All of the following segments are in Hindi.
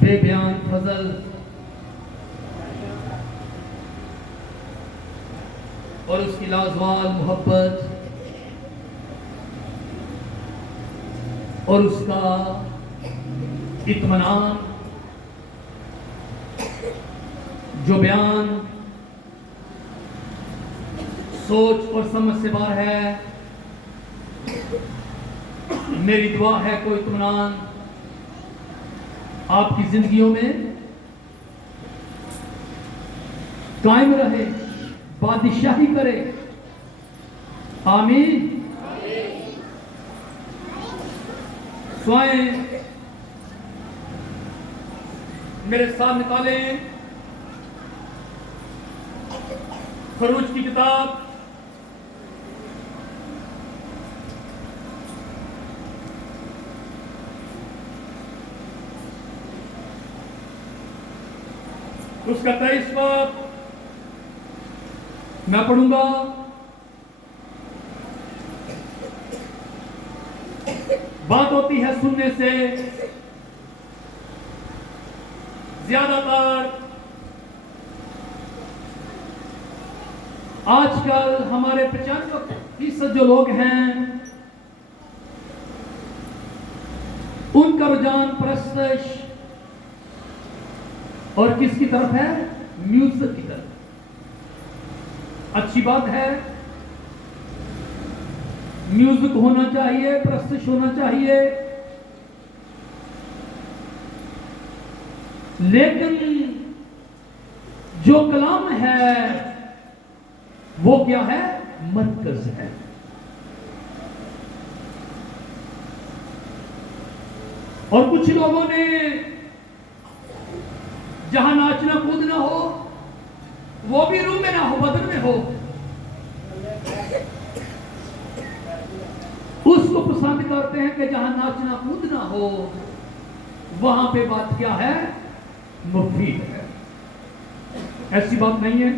बेबयान फजल और उसकी लाजवाल मोहब्बत और उसका इत्मीनान जो बयान सोच और समझ से बाहर है। मेरी दुआ है कोई इत्मीनान आपकी जिंदगियों में कायम रहे, बादशाही करे। आमीन। स्वयं मेरे साथ निकालें खरूज की किताब उसका 23 बाब मैं पढ़ूंगा। बात होती है सुनने से, ज्यादातर आजकल हमारे 95% जो लोग हैं उनका रुझान परस्तिश और किसकी तरफ है? म्यूजिक की तरफ। अच्छी बात है, म्यूजिक होना चाहिए, परस्तिश होना चाहिए, लेकिन जो कलाम है वो क्या है? मरकज है। और कुछ लोगों ने जहां नाचना कूदना हो वो भी रूम में ना हो, बदन में हो, उसको पसंद करते हैं कि जहां नाचना कूदना हो वहां पे बात क्या है? मुफीद है। ऐसी बात नहीं है।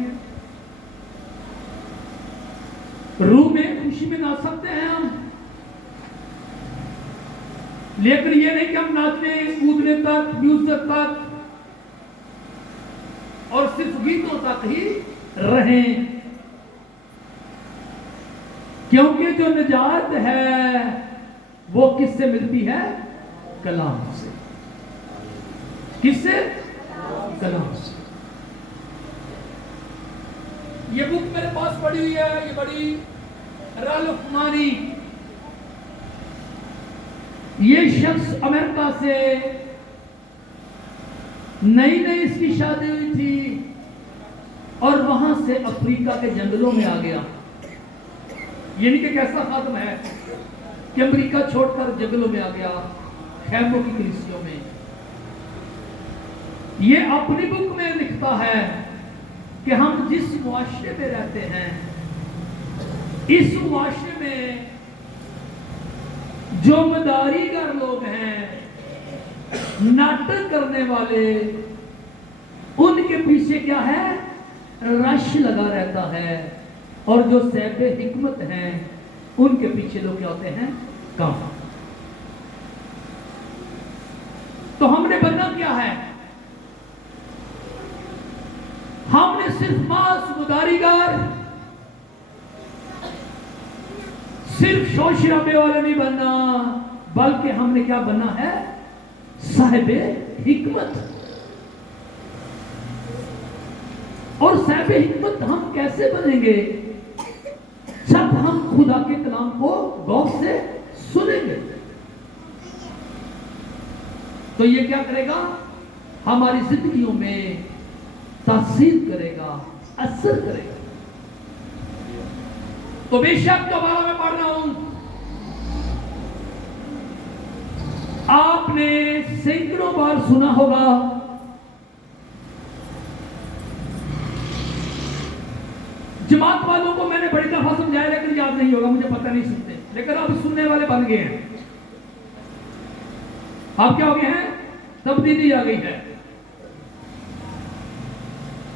रूह में खुशी में नाच सकते हैं हम, लेकिन ये नहीं कि हम नाचने कूदने तक, म्यूजिक तक और सिर्फ गीतों तक ही रहें, क्योंकि जो निजात है वो किससे मिलती है? कलाम से। किससे? कलाम से। ये बुक मेरे पास पड़ी हुई है, ये बड़ी राल्फ मानी। ये शख्स अमेरिका से नई नई इसकी शादी हुई थी और वहां से अफ्रीका के जंगलों में आ गया। ये नहीं कि कैसा खात्मा है कि अमेरिका छोड़कर जंगलों में आ गया, खैमों की कलीसियों में। ये अपनी बुक में लिखता है कि हम जिस मुआशरे में रहते हैं, इस मुआशरे में जो मदारीगर लोग हैं, नाटक करने वाले, उनके पीछे क्या है? रश लगा रहता है। और जो साहिबे हिकमत हैं उनके पीछे लोग क्या होते हैं? काम। तो हमने बनना क्या है? हमने सिर्फ मास मुदारीगर, सिर्फ शोर शराबे वाले नहीं बनना, बल्कि हमने क्या बनना है? साहिबे हिकमत। और साहिबे हिकमत हम कैसे बनेंगे? जब हम खुदा के कलाम को गौर से सुनेंगे। तो ये क्या करेगा? हमारी जिंदगियों में तासीर करेगा, असर करेगा। तो बेशक दोबारा मैं पढ़ रहा हूं, आपने सैकड़ों बार सुना होगा जमात वालों को मैंने बड़ी दफा समझाया, लेकिन याद नहीं होगा, मुझे पता नहीं सुनते, लेकिन अब सुनने वाले बन गए हैं। आप क्या हो गए हैं? तब्दीली आ गई है।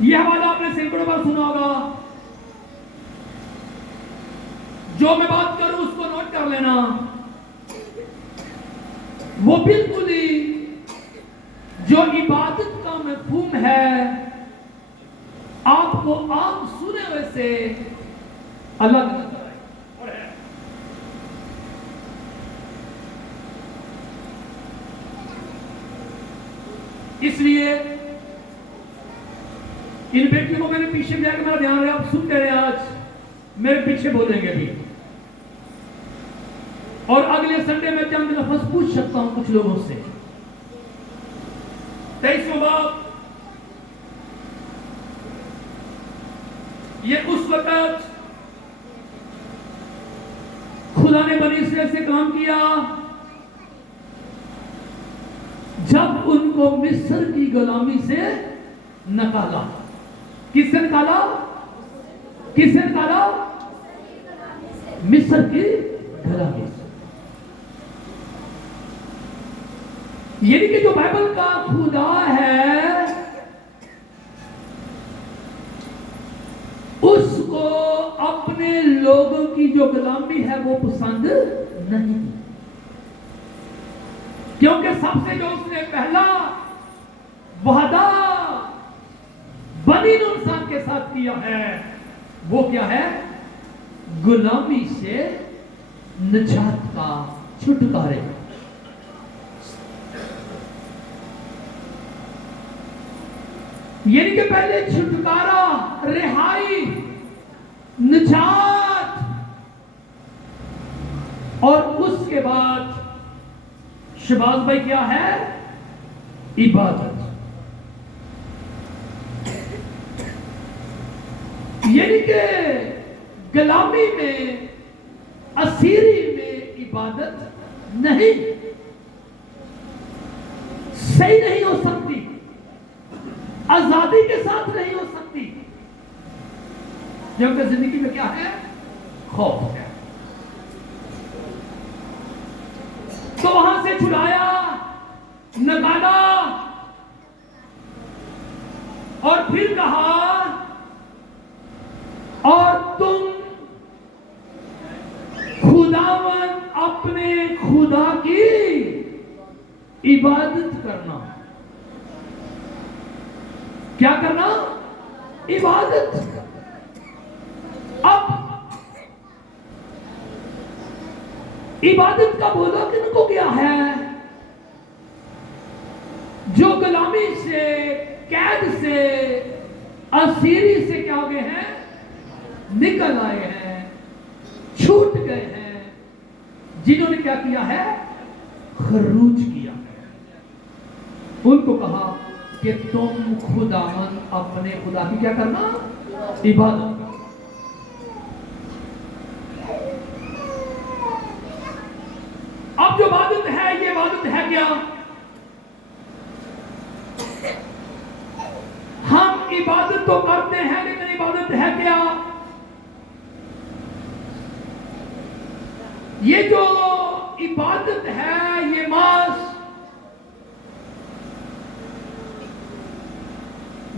यह हवाला आपने सैकड़ों बार सुना होगा। जो मैं बात करूं उसको नोट कर लेना। वो बिल्कुल ही जो इबादत का मफ़हूम है आपको आम सुने हुए से अलग नजर आए और है। इसलिए इन बेटियों को मैंने पीछे भी आके मेरा ध्यान रहा, आप सुनते रहे, आज मेरे पीछे बोलेंगे भी, और अगले संडे में चंद लफ्ज पूछ सकता हूं कुछ लोगों से। 23वां बाब, ये उस वक्त खुदा ने बनी इसराइल से काम किया जब उनको मिस्र की गुलामी से निकाला। किससे निकाला? किससे निकाला? मिस्र की गुलामी से। यानी कि जो बाइबल का खुदा है उसको अपने लोगों की जो गुलामी है वो पसंद नहीं, क्योंकि सबसे जो उसने पहला वादा बनी इंसान के साथ किया है वो क्या है? गुलामी से निजात का, छुटकारे का। यानी कि पहले छुटकारा, रिहाई, निजात, और उसके बाद शहबाज भाई क्या है? इबादत। यानी कि गुलामी में, असीरी में इबादत नहीं, सही नहीं हो सकती, आजादी के साथ नहीं हो सकती, क्योंकि जिंदगी में क्या है? खौफ है। तो वहां से छुड़ाया, निकाला, और फिर कहा और तुम खुदावन अपने खुदा की इबादत करना। क्या करना? इबादत। अब इबादत का बोलो किनको क्या है? जो गुलामी से, कैद से, असीरी से क्या हो गए हैं? निकल आए हैं, छूट गए हैं, जिन्होंने क्या किया है? खरूज किया है। उनको कहा कि तुम खुदावन अपने खुदा की क्या करना? इबादत करना। अब जो इबादत है, ये इबादत है क्या? हम इबादत तो करते हैं, लेकिन इबादत है क्या? ये जो इबादत है ये मास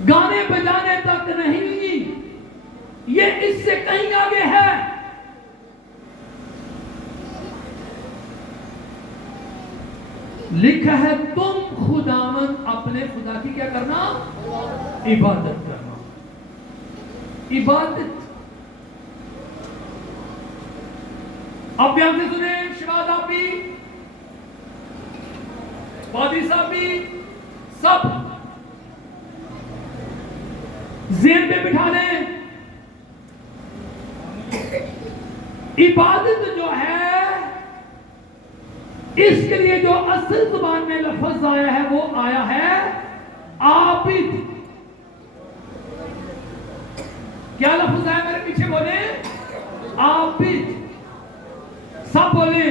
गाने बजाने तक नहीं, ये इससे कहीं आगे है। लिखा है तुम खुदावन अपने खुदा की क्या करना? इबादत करना। इबादत। अब ध्यान से सुने, शिवाद आप भी, पादरी साहब भी, सब जेल पे बिठा लें। इबादत जो है, इसके लिए जो असल जुबान में लफ्ज आया है वो आया है आबिद। क्या लफ्ज आया? मेरे पीछे बोले आबिद, सब बोले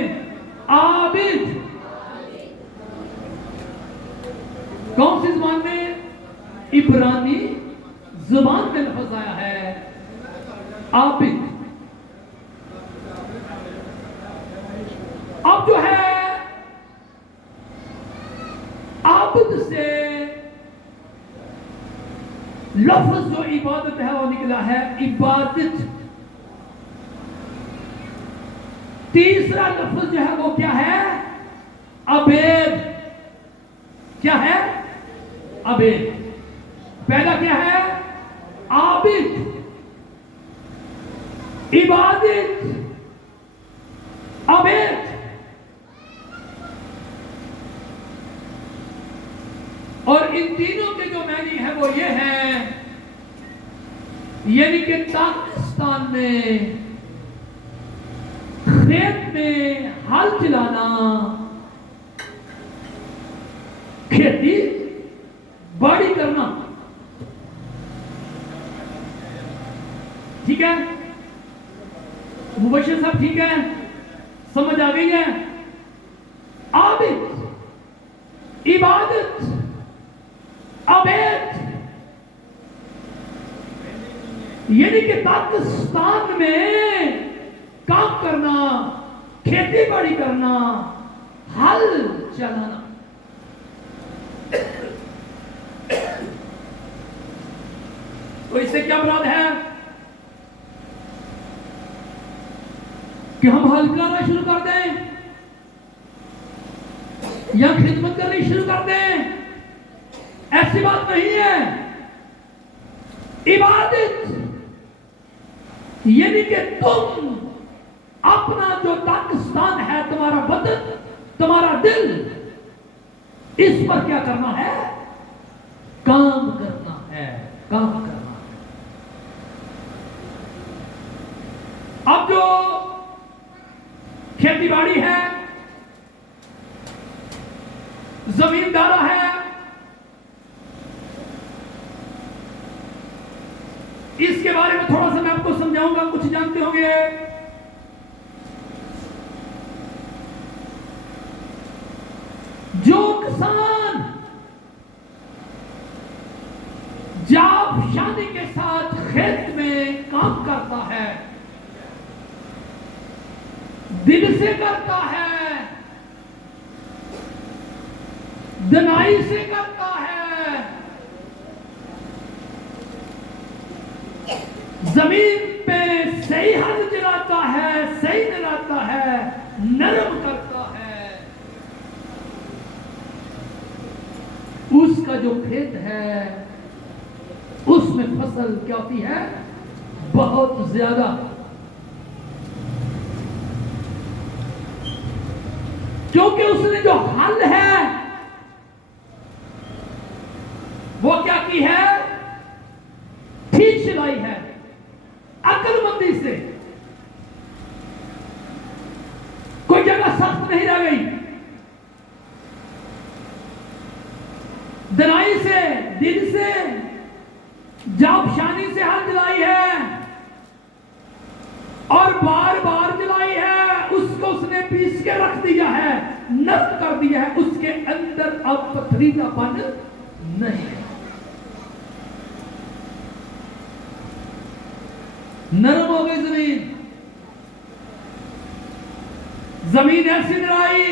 आबिद। कौन सी जुबान में? इब्रानी जुबान में लफ्ज आया है आबिद। अब जो है आबिद से लफ्ज जो इबादत है वो निकला है इबादत। तीसरा लफ्ज जो है वो क्या है? अबेद। क्या है? अबेद। पहला क्या है? आबिद, इबादत, अबेद। और इन तीनों के जो मायने हैं वो ये हैं, यानी कि पाकिस्तान में खेत में हल चलाना, खेती बाड़ी करना। ठीक है मुबशिर साहब, ठीक है, समझ आ गई है? आबिद, इबादत, अबेद, यानी कि पाकिस्तान में काम करना, खेती बाड़ी करना, हल चलाना। तो इससे क्या मुराद है कि हम हल चलाना शुरू कर दें या खिदमत करनी शुरू कर दें? ऐसी बात नहीं है। इबादत यानी कि तुम अपना जो पाकिस्तान है, तुम्हारा बदन, तुम्हारा दिल, इस पर क्या करना है? काम करना है, काम करना है। अब जो खेती बाड़ी है, जमींदारा है, इसके बारे में थोड़ा सा मैं आपको समझाऊंगा, कुछ जानते होंगे। जो किसान जाबशानी के साथ खेत में काम करता है, दिल से करता है, दनाई से करता है, जमीन पे सही हल जलाता है, सही जलाता है, नरम करता है, उसका जो खेत है उसमें फसल क्या होती है? बहुत ज्यादा। क्योंकि उसने जो हल है वो क्या की है? ठीक चलाई है, अक्लमंदी से। कोई जगह सख्त नहीं रह गई, दनाई से, दिल से, जाबशानी से हल जलाई है और बार बार जलाई है। उसको उसने पीस के रख दिया है, नरम कर दिया है, उसके अंदर अब पथरीलापन नहीं है, नरम हो गई जमीन। जमीन ऐसी निराई,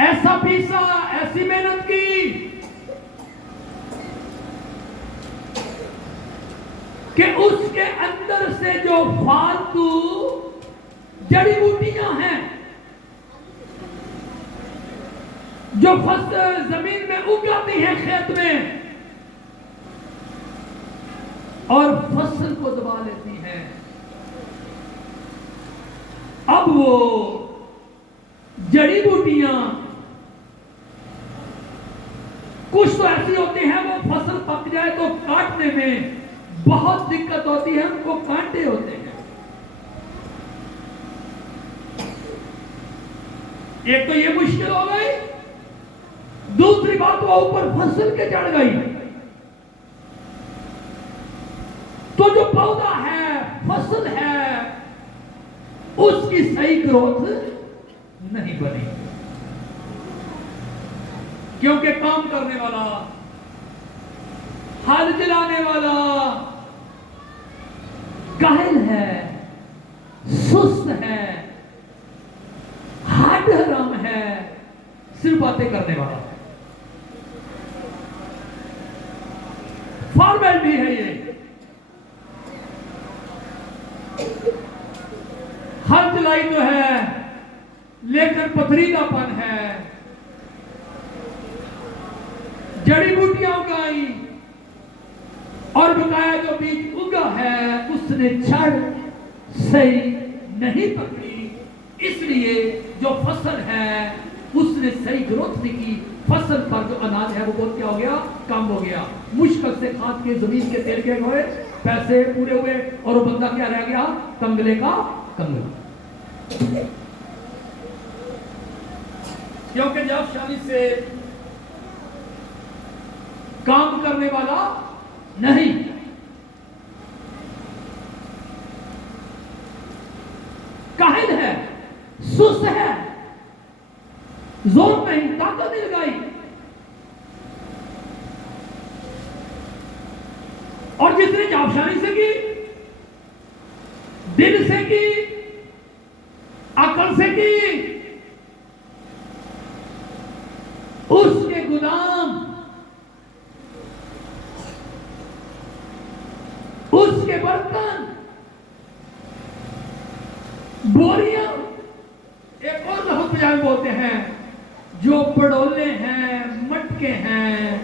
ऐसा पीसा, ऐसी मेहनत की कि उसके अंदर से जो फालतू जड़ी बूटियां हैं, जो फसल जमीन में उगाती हैं खेत में और फसल को दबा लेती हैं, अब वो जड़ी बूटियां कुछ तो ऐसी होती हैं, वो फसल पक जाए तो काटने में बहुत दिक्कत होती है, उनको कांटे होते हैं। एक तो ये मुश्किल हो गई, दूसरी बात वो ऊपर फसल के चढ़ गई, तो जो पौधा है, फसल है, उसकी सही ग्रोथ नहीं बनी, क्योंकि काम करने वाला, हल चलाने वाला काहिल है, सुस्त है, हाथ हराम है, सिर्फ बातें करने वाला है, फॉर्मेलिटी है ये। हल चलाई तो है लेकिन पथरीलापन है, जड़ी बूटियां उगाई और बकाया जो बीज उगा है उसने जड़ सही नहीं पकड़ी, इसलिए जो फसल है उसने सही ग्रोथ नहीं की। फसल पर जो अनाज है वो बहुत क्या हो गया, कम हो गया। मुश्किल से खाद के जमीन के तेल के हुए, पैसे पूरे हुए और वो बंदा क्या रह गया, कंगले का कंगला। क्योंकि जब शादी से काम करने वाला नहीं, काहिल है, सुस्त है, जोर नहीं, ताकत नहीं लगाई, और जिसने जाबशानी से की, दिल से की, अकल से की, उसके गुलाम, उसके बर्तन, बोरियां, एक और लफ्ज़ पंजाबी बोलते हैं, जो पड़ोले हैं, मटके हैं,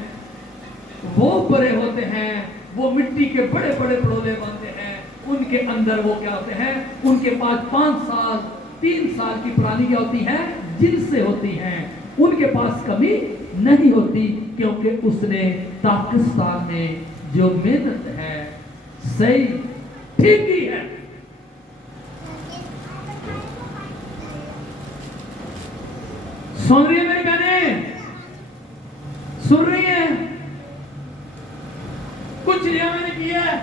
वो बड़े होते हैं, वो मिट्टी के बड़े बड़े पड़ोले बनते हैं, उनके अंदर वो क्या होते हैं, उनके पास 5 साल 3 साल की पुरानी क्या होती है, जिनसे होती हैं, उनके पास कमी नहीं होती, क्योंकि उसने पाकिस्तान में जो मेहनत है सही ठीक की है। सुन रही है मेरी बहनें, सुन रही है? कुछ लिया मैंने किया है,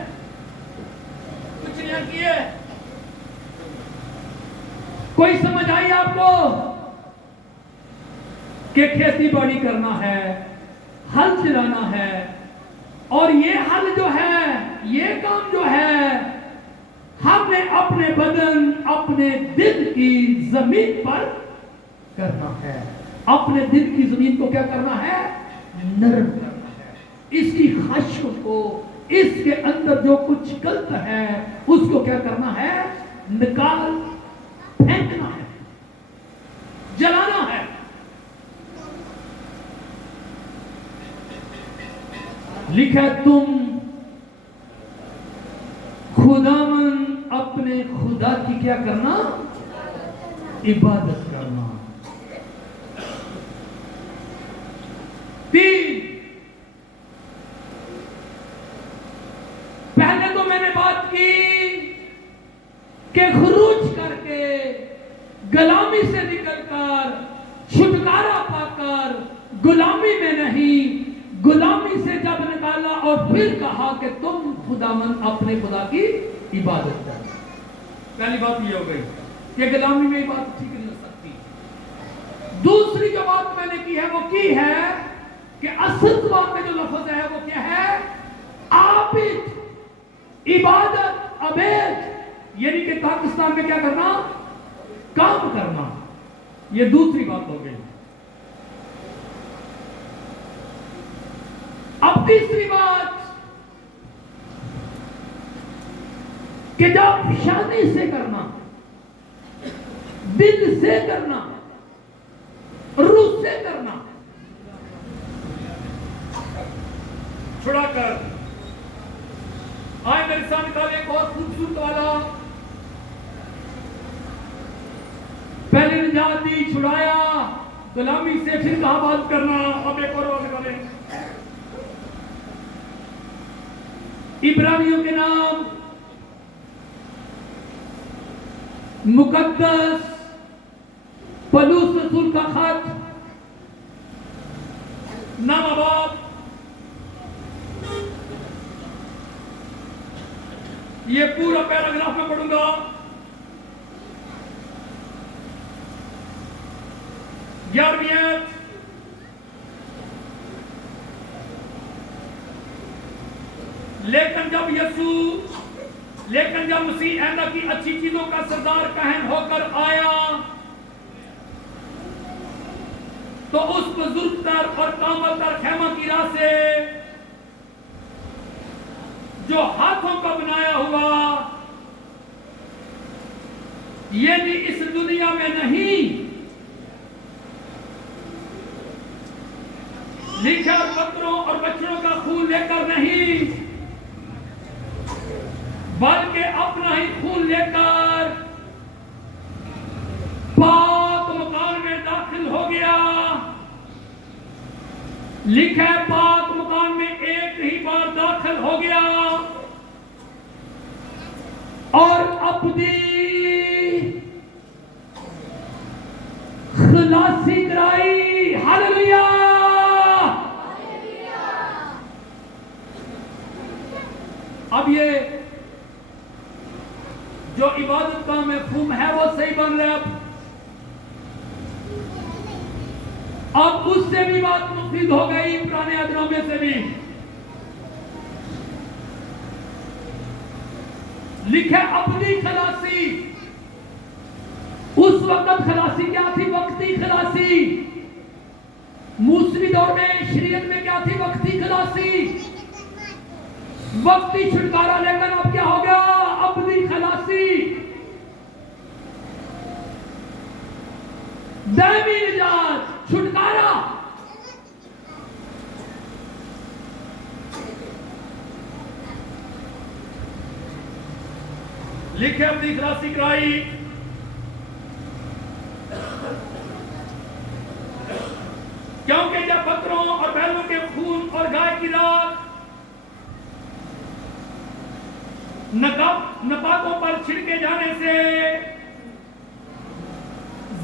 कुछ लिया किया है। कोई समझ आई आपको कि खेती बाड़ी करना है, हल चलाना है, और ये हल जो है, ये काम जो है, हमने अपने बदन, अपने दिल की जमीन पर करना है। अपने दिल की जमीन को क्या करना है, नरम करना है। इसकी खश्म को, इसके अंदर जो कुछ गलत है उसको क्या करना है, निकाल फेंकना है, जलाना है। लिखा तुम खुदावन अपने खुदा की क्या करना, इबादत करना। 3, पहले तो मैंने बात की कि खुरूज करके, गुलामी से निकलकर, छुटकारा पाकर, गुलामी में नहीं, गुलामी से जब निकाला और फिर कहा कि तुम खुदावन अपने खुदा की इबादत करो। पहली बात ये हो गई कि गुलामी में इबादत ठीक नहीं हो सकती। दूसरी जो बात मैंने की है वो की है कि असल जुबान में जो लफ्ज है वो क्या है, आबिद, इबादत, अबेद, यानी कि पाकिस्तान में क्या करना, काम करना। ये दूसरी बात हो गई। अब तीसरी बात कि जब शादी से करना, दिल से करना, रूह से करना, छुड़ाकर आए मेरे सामने का एक और खूबसूरत वाला, पहले निजात दी, छुड़ाया गुलामी से, फिर कहा बात करना। अब एक और वाले इब्रानियों के नाम, मुकद्दस पलूस रसूल का खत, नाम बाप, ये पूरा पैराग्राफ में पढ़ूंगा। ग्यारहवीं, लेकिन जब मसीह ऐदा की अच्छी चीजों का सरदार कहन होकर आया तो उस बुजुर्ग तर और कामल तर खेमा की राह से जो हाथों का बनाया हुआ, ये भी इस दुनिया में नहीं लिखा बकरों और बछड़ों का खून लेकर नहीं, बल्कि अपना ही खून लेकर पाक मकान में दाखिल हो गया। लिखा है पाक मकान में एक ही बार दाखिल हो गया और अपनी खलासी कराई। हालेलुया। अब ये जो इबादत का मफ़हूम है वो सही बन रहा है। अब उससे भी बात मुफीद हो गई, पुराने अदनामे से भी। लिखे अपनी खलासी। उस वक्त खलासी क्या थी? वक्ती खलासी। मूसवी दौर में शरीयत में क्या थी? वक्ती खलासी, वक्ती छुटकारा। लेकिन अब क्या हो गया? अपनी खलासी, दायमी निजात, छुटकारा। लिखे अपनी खलासी कराई। क्योंकि जब बकरों और बैलों के खून और गाय की राख नपाकों पर छिड़के जाने से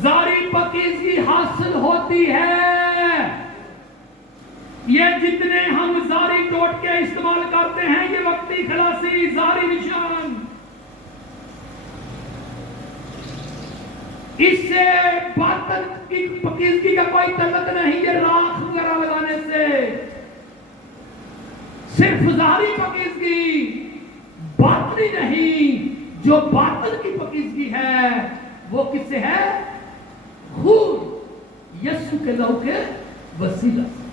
जारी पाकीज़गी हासिल होती है। ये जितने हम जारी टोट के इस्तेमाल करते हैं, ये वक्ती खलासी, जारी निशान, इससे बातन की पाकीज़गी का कोई तल्लुक नहीं। ये राख वगैरह लगाने से सिर्फ जारी पाकीज़गी, बातनी नहीं। जो बातन की पाकीज़गी है वो किससे है? खून, यीशु के लहू के वसीला से।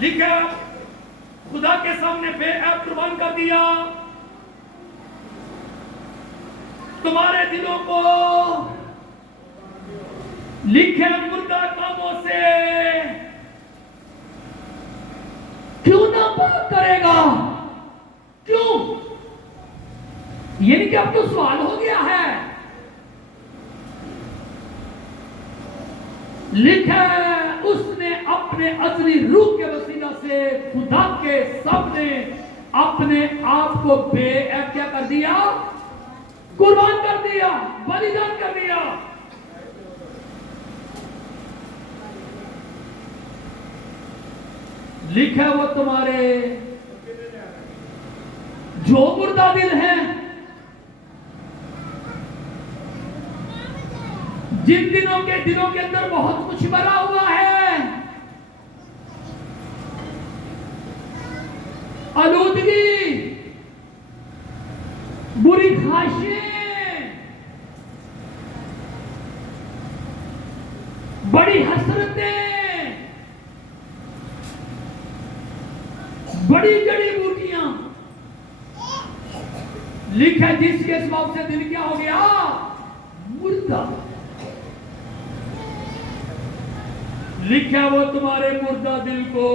लिखा खुदा के सामने बेऐब कुर्बान कर दिया। तुम्हारे दिलों को लिखे मुर्दा कामों से क्यों ना पाक करेगा? क्यों? यानी कि अब तो सवाल हो गया है। लिखा उसने अपने असली रूह के वसीला से खुदा के सामने अपने आप को बेऐब क्या कर दिया? कुर्बान कर दिया, बलिदान कर दिया। लिखा वो तुम्हारे जो मुर्दा दिल है, जिन दिनों के अंदर बहुत कुछ भरा हुआ है, आलूदगी, बुरी ख्वाहिशें, बड़ी हसरतें, बड़ी जड़ी बूटियां। लिखा जिसके सबब से दिल क्या हो गया? मुर्दा। लिखा वो तुम्हारे मुर्दा दिल को,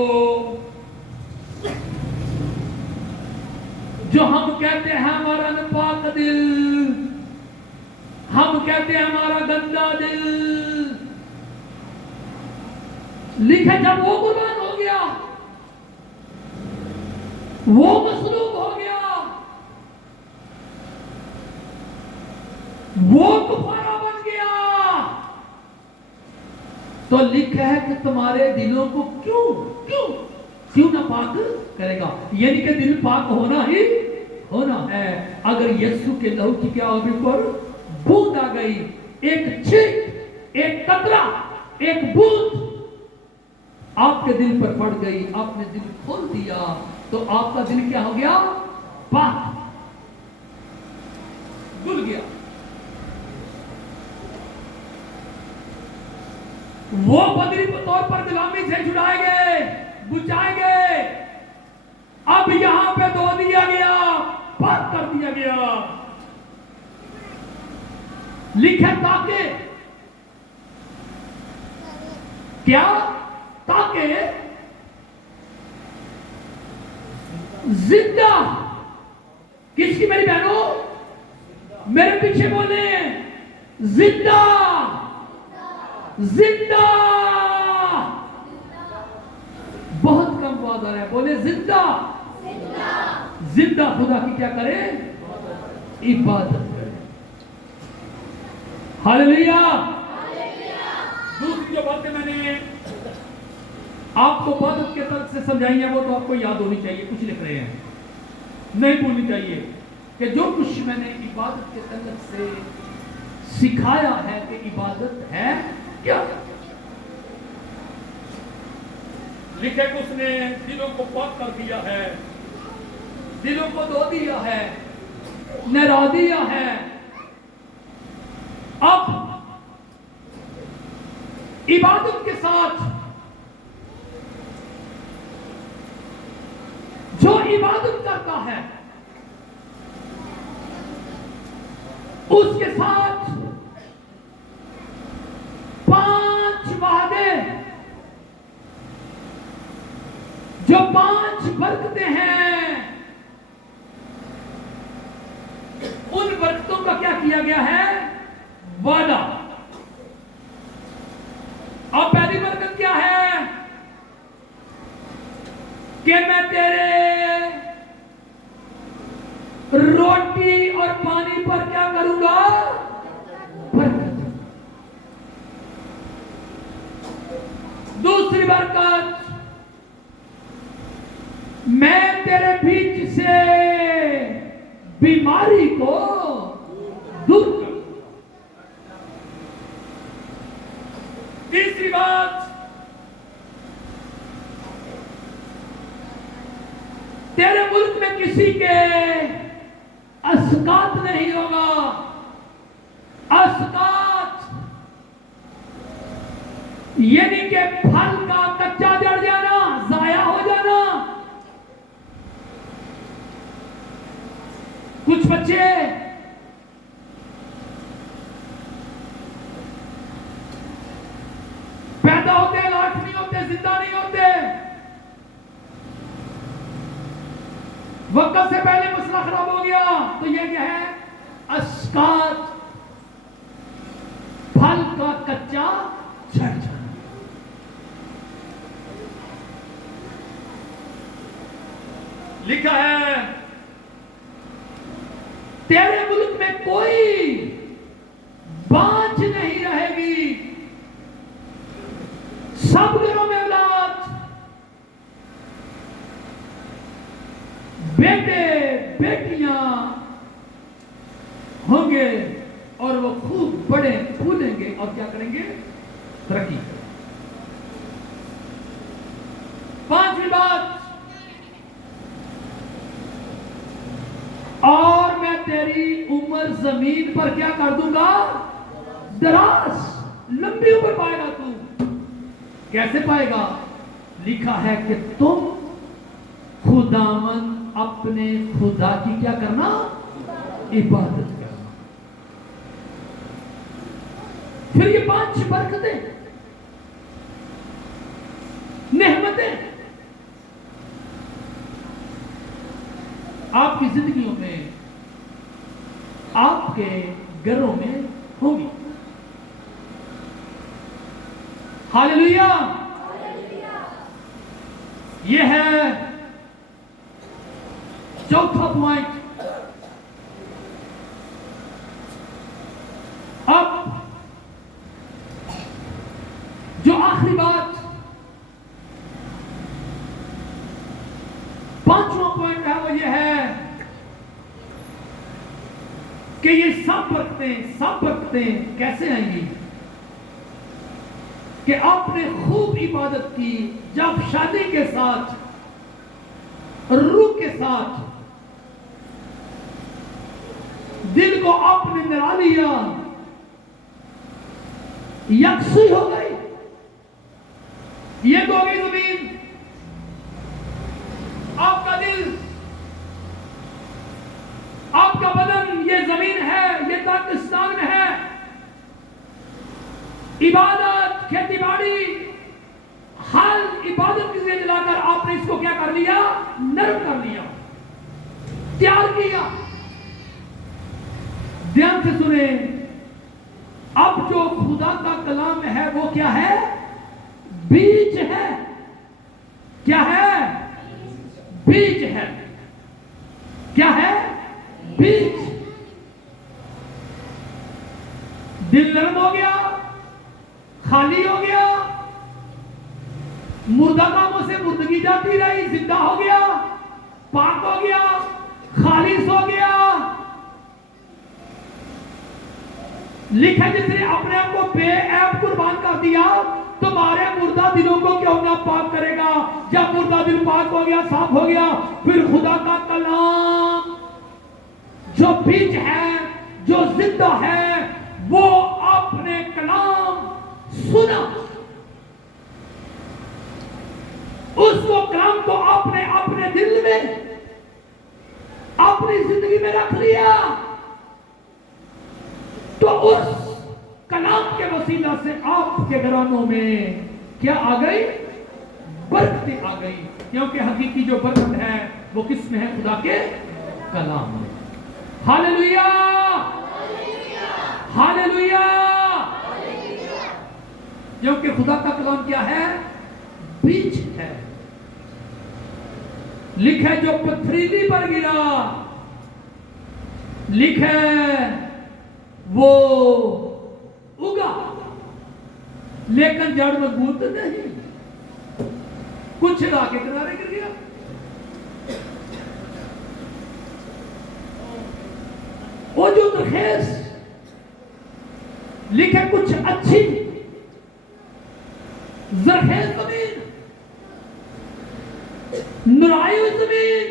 जो हम कहते हैं हमारा नापाक दिल, हम कहते हैं हमारा गंदा दिल। लिखा जब वो कुर्बान हो गया, वो मसलूब हो गया, वो कुफारा बन गया, तो लिखा है कि तुम्हारे दिलों को क्यों क्यों क्यों ना पाक करेगा? यानी कि दिल पाक होना ही होना है। अगर यीशु के लहू की क्या पर बूंद आ गई, एक छींट, एक कतरा, एक बूंद आपके दिल पर पड़ गई, आपने दिल खोल दिया, तो आपका दिल क्या हो गया? पाक, धुल गया। वो बदरी तौर पर गुलामी से छुड़ाए गए, बुझाए गए, अब यहां पे धो दिया गया, पाक कर दिया गया। लिखा ताकि क्या? ताकि जिंदा, किसकी? मेरी बहनों, मेरे पीछे बोले, जिंदा, जिंदा। बहुत कम आवाज आ रहा है, बोले जिंदा, जिंदा खुदा की क्या करें? इबादत करें। हालेलुया। दूसरी जो बातें मैंने आपको इबादत के तर्क से समझाई है वो तो आपको याद होनी चाहिए। कुछ लिख रहे हैं, नहीं भूलनी चाहिए कि जो कुछ मैंने इबादत के तर्क से सिखाया है कि इबादत है क्या। लिखे कि उसने दिलों को पाक कर दिया है, दिलों को धो दिया है, नहला दिया है। अब इबादत के साथ जो इबादत करता है उसके साथ 5 वादे, जो 5 बरकतें हैं, उन बरकतों का क्या किया गया है? वादा। अब पहली बरकत क्या है? कि मैं तेरे रोटी और पानी पर क्या करूंगा? बरकत। दूसरी बरकत, मैं तेरे बीच से बीमारी को दूर कर। तीसरी बात, तेरे मुल्क में किसी के अस्कात नहीं होगा। अस्कात यानी कि फल का कच्चा जड़ जाना, जाया हो जाना। कुछ बच्चे पैदा होते, लाश नहीं होते, जिंदा नहीं होते। वक्त से पहले मसला खराब हो गया। तो यह क्या है? अस्कात, फल का कच्चा झड़ जाना। लिखा है तेरे मुल्क में कोई बांझ नहीं रहेगी, सब घरों में औलाद, बेटे बेटियां होंगे और वो खूब बड़े फूलेंगे और क्या करेंगे? तरक्की। 5वीं बात, और मैं तेरी उम्र जमीन पर क्या कर दूंगा? दराज, लंबी उम्र पाएगा तू। कैसे पाएगा? लिखा है कि तुम खुदावन अपने खुदा की क्या करना? इबादत करना। फिर ये 5 बरकतें, नेमतें आपकी जिंदगियों में, आपके घरों में होगी। हालेलुया। यह है चौथा पॉइंट। अब जो आखिरी बात, 5वां पॉइंट है, वो ये है कि ये सब बरकतें कैसे आएंगी? कि आपने खूब इबादत की, जब शादी के साथ, रूह के साथ दिल को आपने मिला लिया, यकसी हो गई, ये तो हो गई जमीन। आपका दिल, आपका बदन, ये जमीन है, ये पाकिस्तान में है। इबादत, खेती बाड़ी, हल इबादत की चीजें जलाकर आपने इसको क्या कर लिया? नरम कर लिया, तैयार किया। ध्यान से सुने, अब जो खुदा का कलाम है वो क्या है? बीज है। क्या है? बीज है। क्या है? बीज। दिल नरम हो गया, खाली हो गया, मुर्दा कामों से मुर्दगी जाती रही, जिंदा हो गया, पाक हो गया, खालिस हो गया। लिखा जिसने अपने आप को बेऐब कुर्बान कर दिया, तुम्हारे मुर्दा दिलों को क्यों ना पाक करेगा। जब मुर्दा दिल पाक हो गया, साफ हो गया, फिर खुदा का कलाम जो बीज है, जो जिंदा है, वो अपने कलाम सुना, उसको कलाम को आपने अपने दिल में, अपनी जिंदगी में रख लिया, तो उस कलाम के वसीला से आपके घरानों में क्या आ गई? बरकतें आ गई। क्योंकि हकीकी जो बरकत है वो किस में है? खुदा के कलाम में। Hallelujah, hallelujah. क्योंकि खुदा का कलाम क्या है? बीज है। लिखे जो पथरीली पर गिरा, लिखे वो उगा, लेकिन जड़ मजबूत नहीं, कुछ राह के किनारे गिर गया। वो जो दरखेस लिखे कुछ अच्छी जरखेज जमीन, नुराई हुई जमीन,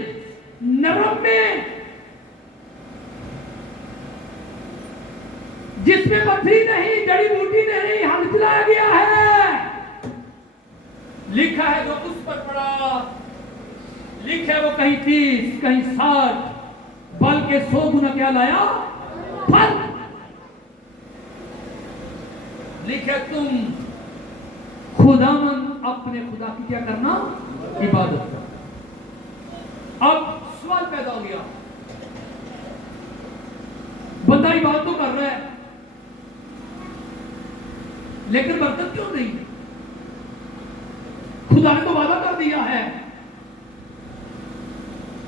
नरम में, जिसमें पथरी नहीं, जड़ी बूटी नहीं, हल चलाया गया है। लिखा है जो उस पर पड़ा, लिखा है वो कहीं 30, कहीं 60, बल्कि 100 गुना क्या लाया? फल। लिखा तुम खुदावन अपने खुदा की क्या करना? इबादत करना। अब सवाल पैदा हो गया, बंदा इबादत तो कर रहा है, लेकिन बरकत क्यों नहीं? खुदा ने तो वादा कर दिया है,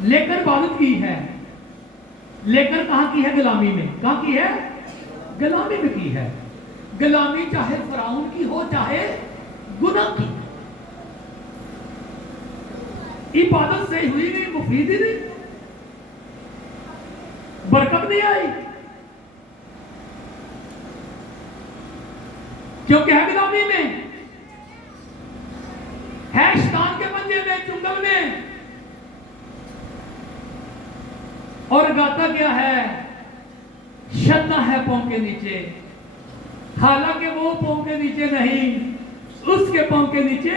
लेकर इबादत की है, लेकर कहां की है? गुलामी में। कहां की है? गुलामी में की है। गुलामी चाहे फराउन की हो, चाहे गुनाह की। इबादत से हुई नहीं, मुफीद ही नहीं, बरकत नहीं आई, क्योंकि है गुलामी में, है शैतान के पंजे में, चुंगल में। और गाता क्या है? शता है पांव के नीचे, हालांकि वो पांव के नीचे नहीं, उसके पांव के नीचे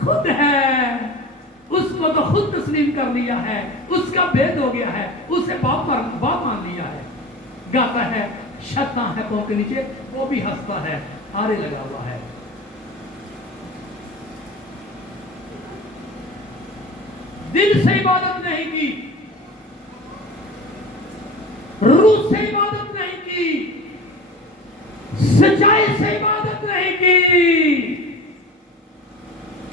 खुद है। उसको तो खुद तस्लीम कर लिया है, उसका भेद हो गया है, उसे बाप मान लिया है। गाता है शता है पांव के नीचे, वो भी हंसता है, हारे लगा हुआ है। दिल से इबादत नहीं की, रूह से इबादत नहीं की, सच्चाई से इबादत नहीं की,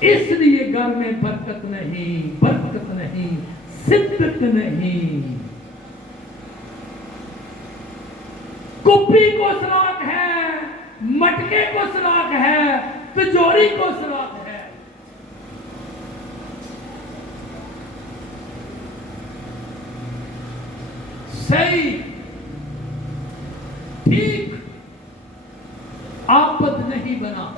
इसलिए घर में बरकत नहीं, बरकत नहीं, सिद्दत नहीं। कुप्पी को सराख है, मटके को सराख है, तिजोरी को सराख है। सही, ठीक, आपद नहीं बना।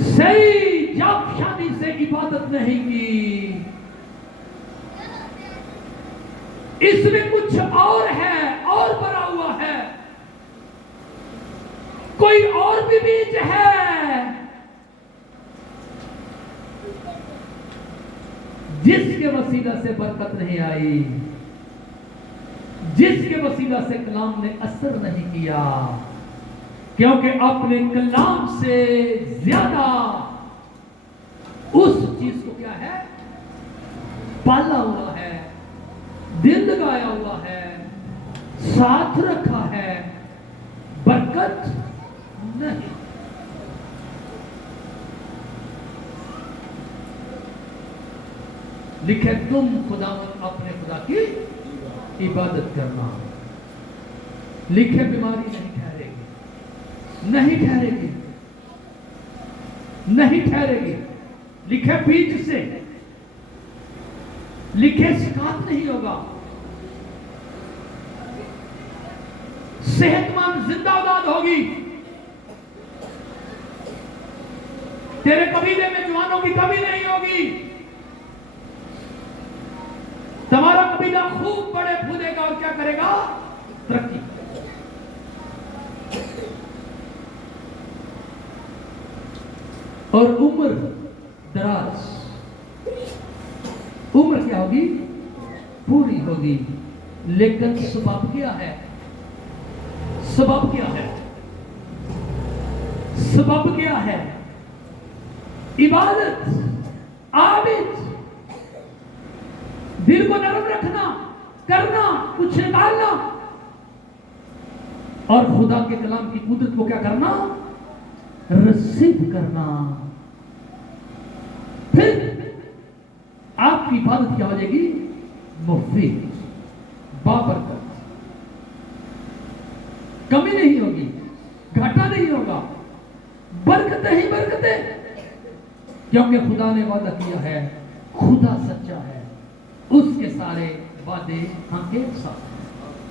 सही, जब शादी से इबादत नहीं की, इसमें कुछ और है, और भरा हुआ है, कोई और भी बीज है, जिसके वसीला से बरकत नहीं आई, जिसके वसीला से कलाम ने असर नहीं किया, क्योंकि अपने कलाम से ज्यादा उस चीज को क्या है, पाला हुआ है, दिल लगाया हुआ है, साथ रखा है, बरकत नहीं। लिखे तुम खुदा अपने खुदा की इबादत करना। लिखे बीमारी नहीं ठहरेगी, नहीं ठहरेगी, नहीं ठहरेगी। लिखे बीज से, लिखे शिकायत नहीं होगा। सेहतमंद जिंदाबाद होगी। तेरे कबीले में जवानों की कमी नहीं होगी। तुम्हारा कबीला खूब बड़े फूदेगा और क्या करेगा, तरक्की। और उम्र दराज, उम्र क्या होगी, पूरी होगी। लेकिन सबब क्या है, सबब क्या है, सबब क्या है, इबादत, आबिद, दिल को नरम रखना, करना, कुछ निकालना और खुदा के कलाम की कुदरत को क्या करना, रसीद करना। फिर आपकी इबादत क्या हो जाएगी, मुफीद, बाबरकत, कमी नहीं होगी, घाटा नहीं होगा, बरकतें ही बरकतें। क्योंकि खुदा ने वादा किया है, खुदा सच्चा है, उसके सारे वादे हम के साथ।